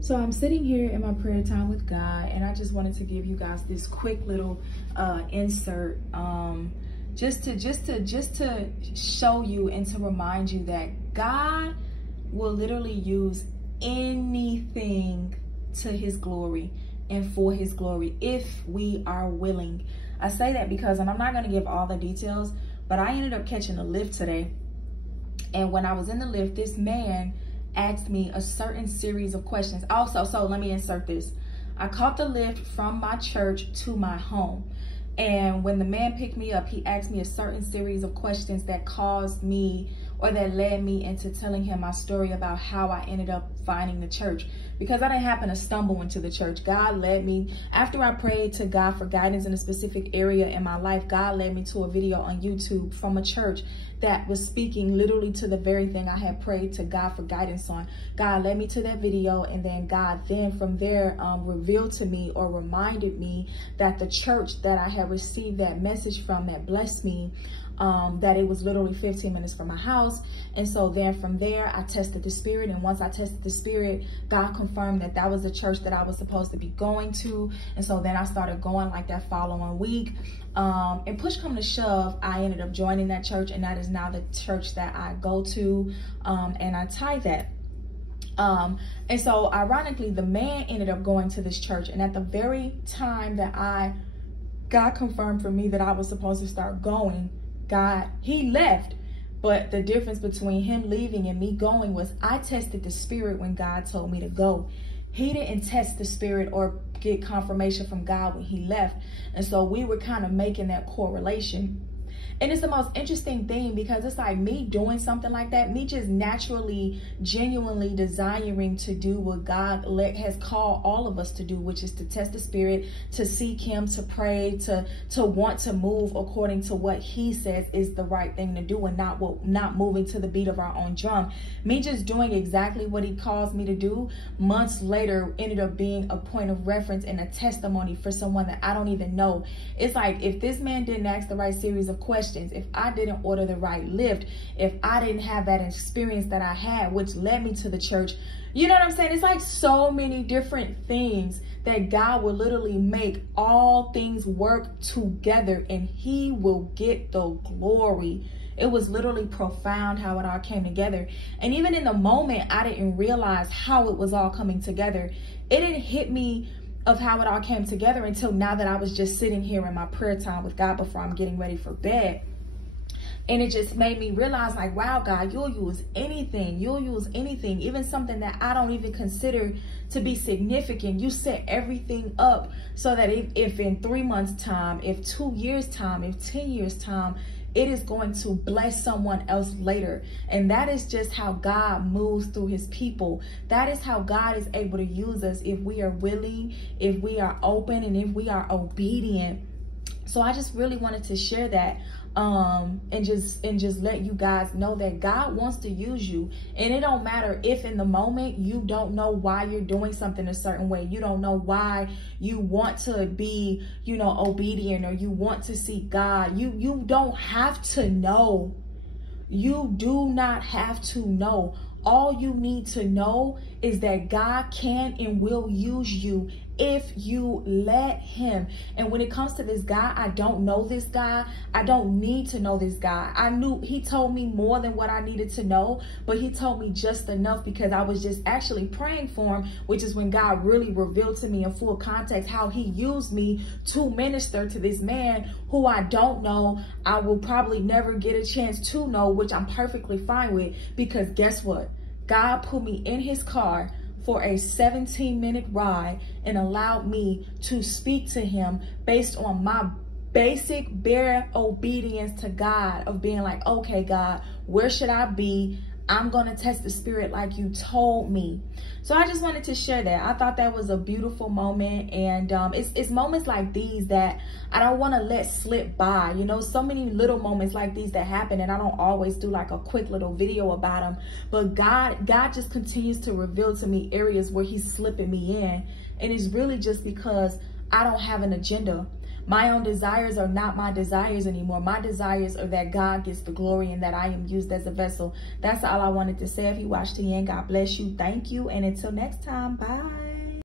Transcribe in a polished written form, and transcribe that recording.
So I'm sitting here in my prayer time with God, and I just wanted to give you guys this quick little insert, just to show you and to remind you that God will literally use anything to his glory and for his glory if we are willing. I say that because, and I'm not going to give all the details, but I ended up catching a lift today. And when I was in the lift, this man asked me a certain series of questions. Also, so let me insert this. I caught the lift from my church to my home. And when the man picked me up, he asked me a certain series of questions that caused me, or that led me into telling him my story about how I ended up finding the church. Because I didn't happen to stumble into the church. God led me, after I prayed to God for guidance in a specific area in my life, God led me to a video on YouTube from a church that was speaking literally to the very thing I had prayed to God for guidance on. God led me to that video, and then God then from there revealed to me, or reminded me, that the church that I had received that message from, that blessed me, that it was literally 15 minutes from my house. And so then from there, I tested the spirit. And once I tested the spirit, God confirmed that that was the church that I was supposed to be going to. And so then I started going like that following week. And push come to shove, I ended up joining that church. And that is now the church that I go to, and I tithe at. And so ironically, the man ended up going to this church. And at the very time that God confirmed for me that I was supposed to start going, he left. But the difference between him leaving and me going was I tested the spirit when God told me to go. He didn't test the spirit or get confirmation from God when he left. And so we were kind of making that correlation. And it's the most interesting thing, because it's like me doing something like that, me just naturally, genuinely desiring to do what God has called all of us to do, which is to test the spirit, to seek him, to pray, to want to move according to what he says is the right thing to do, and not moving to the beat of our own drum. Me just doing exactly what he calls me to do, months later, ended up being a point of reference and a testimony for someone that I don't even know. It's like, if this man didn't ask the right series of questions, if I didn't order the right lift, if I didn't have that experience that I had, which led me to the church, you know what I'm saying? It's like so many different things that God will literally make all things work together, and he will get the glory. It was literally profound how it all came together. And even in the moment, I didn't realize how it was all coming together. It didn't hit me of how it all came together until now that I was just sitting here in my prayer time with God before I'm getting ready for bed. And it just made me realize, like, wow, God, you'll use anything. You'll use anything, even something that I don't even consider to be significant. You set everything up so that if in 3 months' time, if 2 years' time, if 10 years' time, it is going to bless someone else later. And that is just how God moves through his people. That is how God is able to use us if we are willing, if we are open, and if we are obedient. So I just really wanted to share that, and just let you guys know that God wants to use you. And it don't matter if in the moment you don't know why you're doing something a certain way. You don't know why you want to be, obedient, or you want to seek God. You don't have to know. You do not have to know. All you need to know is that God can and will use you if you let him. And when it comes to this guy, I don't know this guy. I don't need to know this guy. I knew he told me more than what I needed to know, but he told me just enough because I was just actually praying for him, which is when God really revealed to me in full context how he used me to minister to this man who I don't know. I will probably never get a chance to know, which I'm perfectly fine with, because guess what? God put me in his car for a 17-minute ride and allowed me to speak to him based on my basic bare obedience to God, of being like, okay, God, where should I be? I'm going to test the spirit like you told me. So I just wanted to share that. I thought that was a beautiful moment. And it's moments like these that I don't want to let slip by. So many little moments like these that happen, and I don't always do like a quick little video about them. But God just continues to reveal to me areas where he's slipping me in. And it's really just because I don't have an agenda. My own desires are not my desires anymore. My desires are that God gets the glory and that I am used as a vessel. That's all I wanted to say. If you watched to the end, God bless you. Thank you. And until next time, bye.